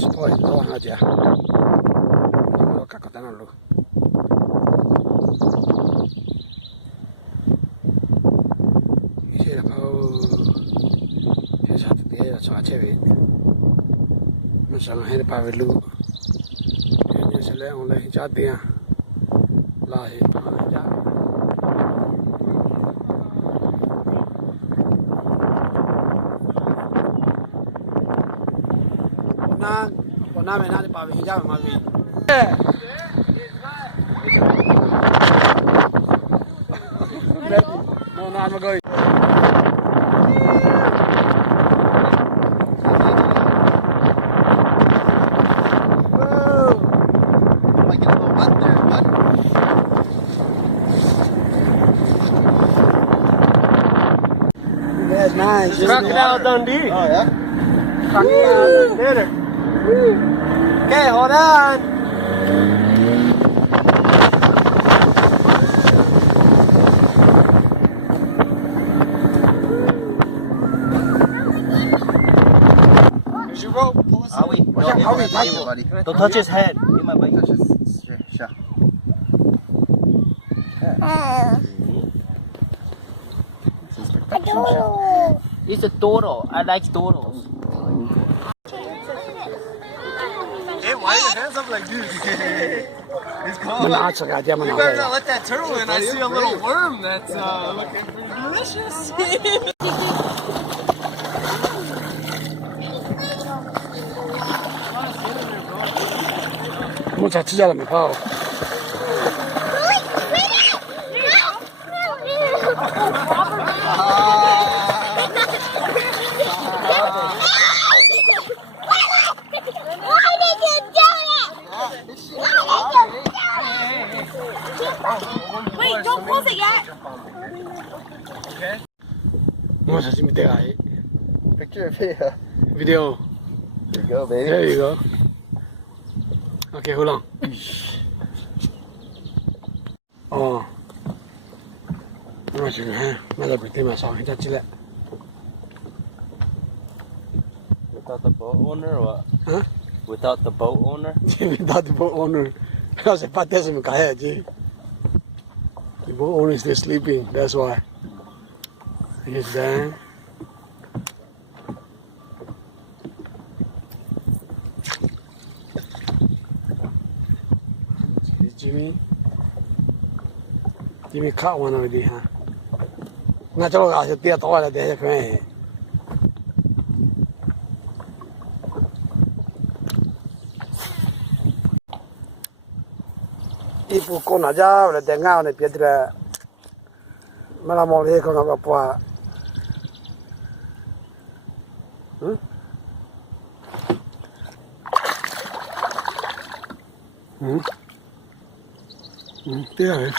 是跑的多少家？我看看在哪路。一些跑，这啥子的抓起来，我们上海的八位路，人家是来我来家店，拉去跑来家。我那边那里把人家嘛给。No, no, I'm going. That's nice. Crocodile Dundee. Oh yeah. Crocodile Dundee. Okay, hold on. Here's your rope. Pull us in. Buddy. Don't touch his head. Get my bike. Sure. It's a dodo. I like dodos. Hey, why are your hands up like this? It's cold. You better not let that turtle in. I see a little worm that's looking pretty delicious. 뭐 자치자라 뭐 봐. Wait, don't close it yet. 뭐 사진 밑에가 Picture of it. video. There you go, baby. There you go. Okay, hold on. 어. 나 지금 해. 맞아 볼 때만 상 해자 찔래. Without the boat owner or what? Huh? Without the boat owner? 나도 뭐 오늘 가서 밭에서면 가야지. The boat owner is still sleeping. That's why. He's there. Jimmy caught one already, huh? Nga chalo ka sa tiya tawa la tiya kwen. Ipu ko na ja la de nga ne piedra. Mala mo le ko nga pa. Tiya.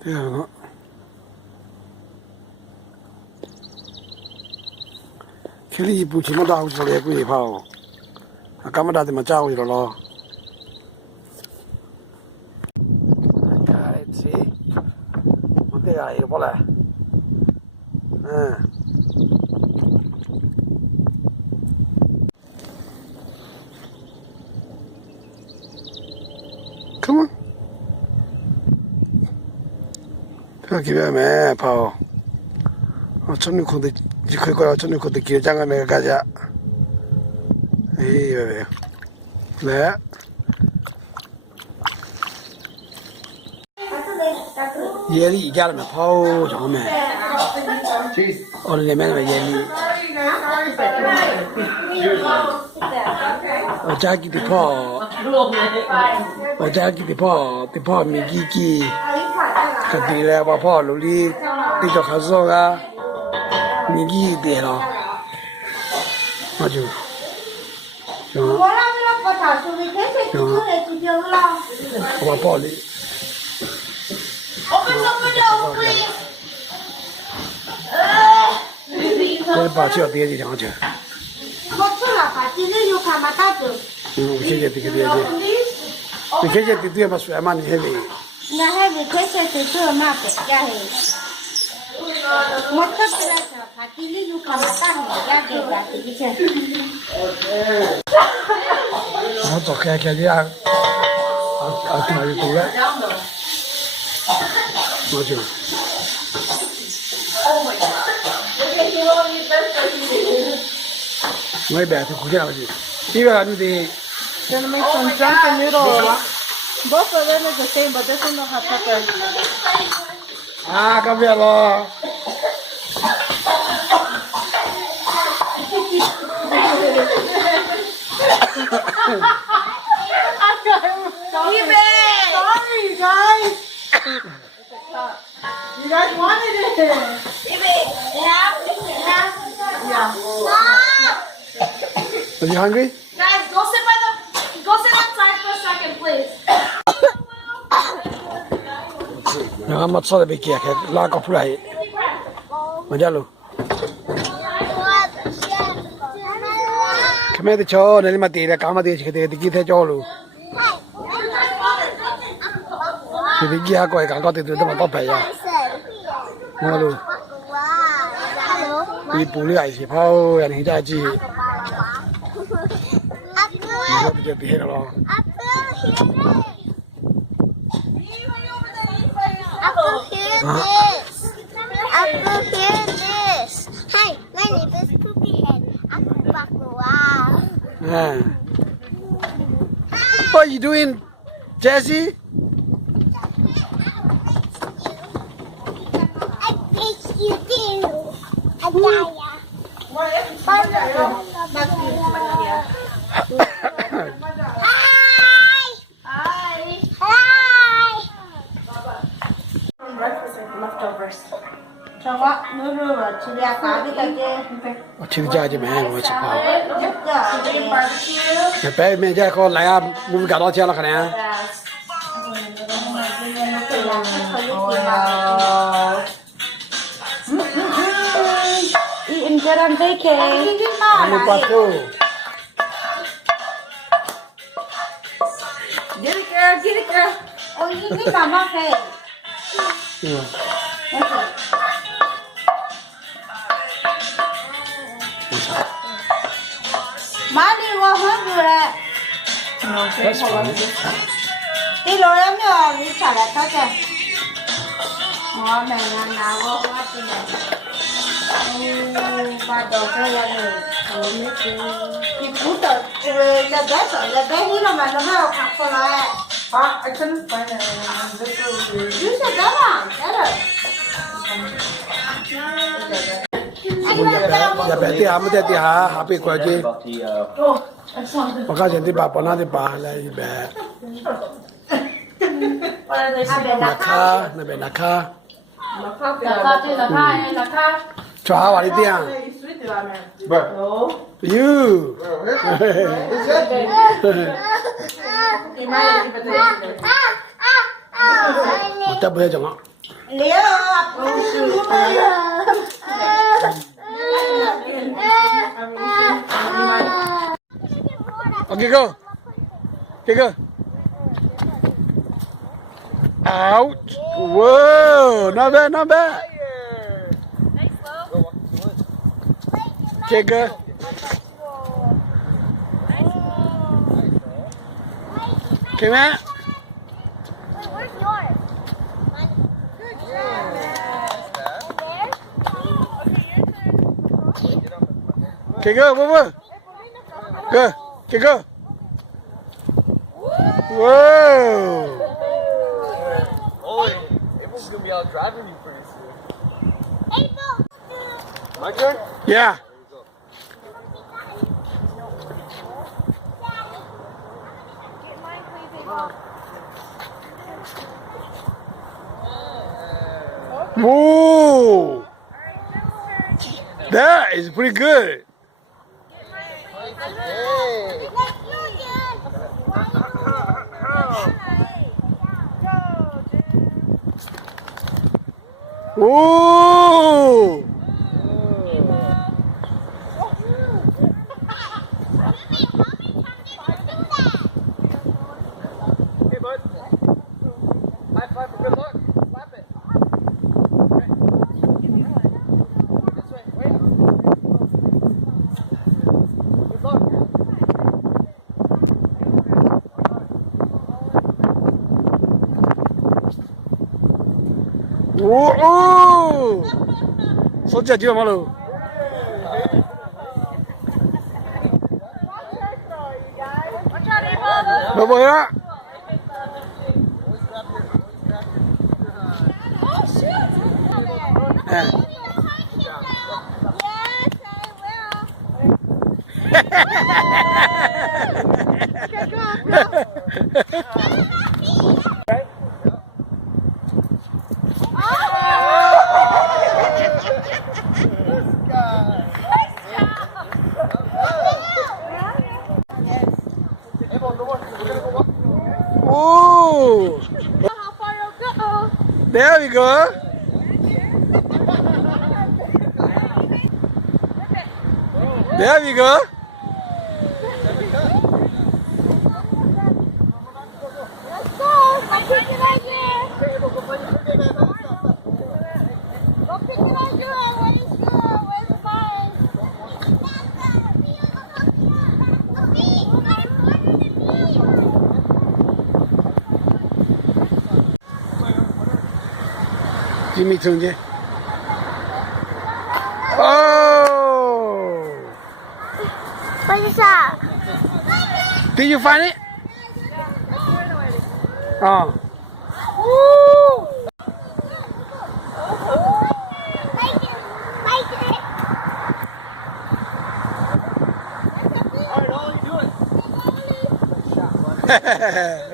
Tiya no. Kili ipu chimo da ho le ku ye phao. Akamada de ma cha ho lo. See? What they are here, bola. Come on. Give him a power. What's on the code? You could go out on the code the Kirjanga Megagaja. Hey, there. Yeli got him a pose on me. Only the man of Yeli. Or Jackie the paw. Or Jackie the paw, me geeky. Cadilla, Papa, Luli, Tito Hazoga, Migi, Dela. What you? Polly. Open the window, please. 这把脚跌地上去。我错了，把今天又看嘛大走。我看见这个跌的，你看见这对嘛水嘛你还没？那还没开始就做嘛别家嘿。我错了，把今天又看嘛大走，家给家给去。走开开这样，看到就走了，我就。我一边就回去了去，这个你得。 Gonna make some drunken noodles. Both of them is the same, but this one don't have pepper. 啊，干别了。Sorry, guys. You guys wanted it. Are you hungry? Guys, go sit outside for a second, please. 那么吃的别给开，拉个出来，没得路。看没得瞧，那里嘛地了，干嘛地去的几台脚路。去的几下过来，干搞的都他妈倒白呀。我路，你不里爱去跑，让人家去。 이거 이제 비해라. Apple, hear this. Hi, my name is Poopy Head. Apple Bakwa. What are you doing, Jesse? I think you do. Adaya. Hi. Hi. Leftovers. Cho ngọ noodle và chili cá với cái kia. 어떻게 자지 맨 거지 봐. Barbecue. 내 배, 맨 제가 거 나야 몸 가다 지하라 그래. Eating good on vacay. 못 봤고. Get it, girl. Get it, girl. Oh, you need my muffin. 응. Mommy, 100. That's fine. Đi lối lắm rồi, đi trả lại tất rồi. Ngon này là nào vô quá chị này. Ba đồ cái là được. Thì cú tờ là bé hí là mà nó vào khạc cho lại. I couldn't find it. This was weird. You said that one, better. Ya beti amu te ti ha pe ko ji. Ba ka je ti ba pa na ti ba la yi be. Na kha, na be na kha. Chua wa li tiang. You. Một tập bây giờ ngọ. Liệu Okay, go. Okay, go. Out. Whoa, not bad, not bad. Okay, go. Okay, man. Where's yours? Okay, go, go. Go. Okay, go. Whoa. Oh, April's gonna be out driving you pretty soon. April. My turn? Yeah. Whoa. That is pretty good. Ooh! Hey, bud. High five for good luck. Slap it. Okay. This way. Wait. Good luck. Oh! So just you malo. Watch out, Ava. Bye bye. Oh, shoot. Eh. Oh! How far you'll go? There we go. There we go. Let's go. Go pick it right there. Go pick it right there. Where's the, where's the ball? Jimmy Tunje. Oh! What is that? Did you find it? Oh.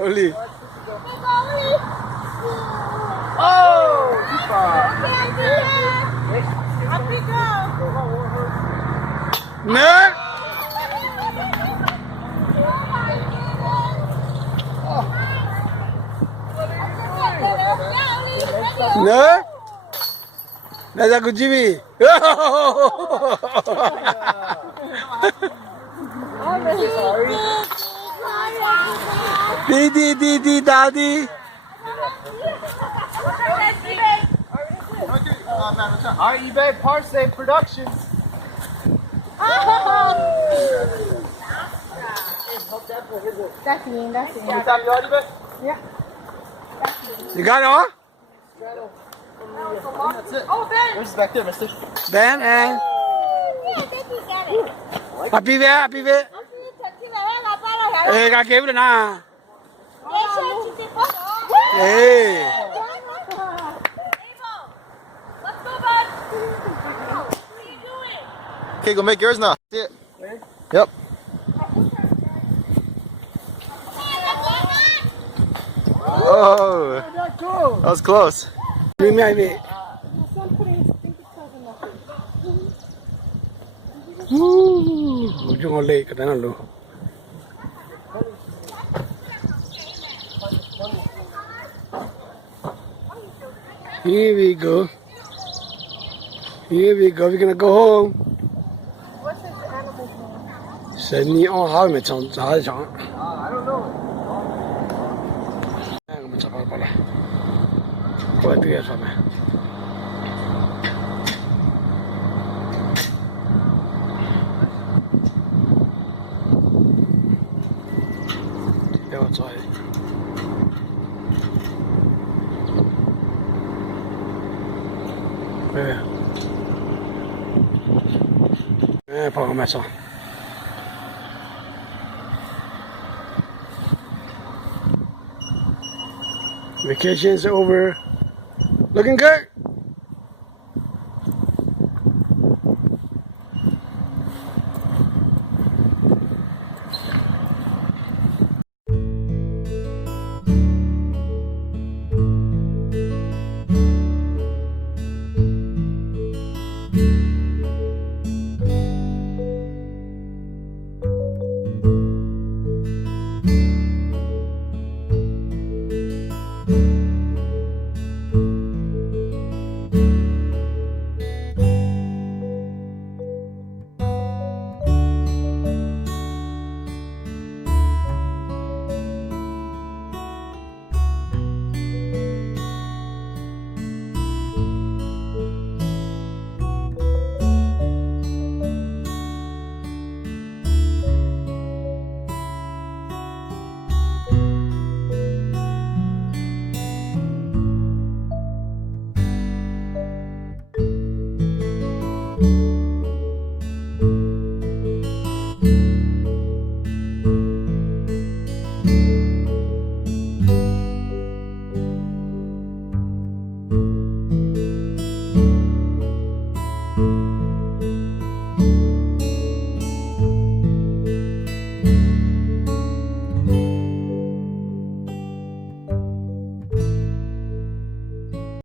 Only. No. No. That's a good Jimmy. Dee, daddy. Alright, eBay Parsay Productions. That's me, that's me. What time you on eBay? You got it all? That's it. Oh, Ben. Where's back there, mister? Ben and happy there, happy there. Hey, I gave it now. Hey. Let's go, bud. What are you doing? Okay, go make yours now. See it. Yep. Oh, that was close. Give me a Ujung oleh ke tanah lu. Here we go. Here we go. We're gonna go home. What's this animal's name? 神尼奥哈没长咋长？ I don't know. 哎，我们找到了，过来这个上面。给我找一。对。哎，跑个买上。 Vacation's over. Looking good.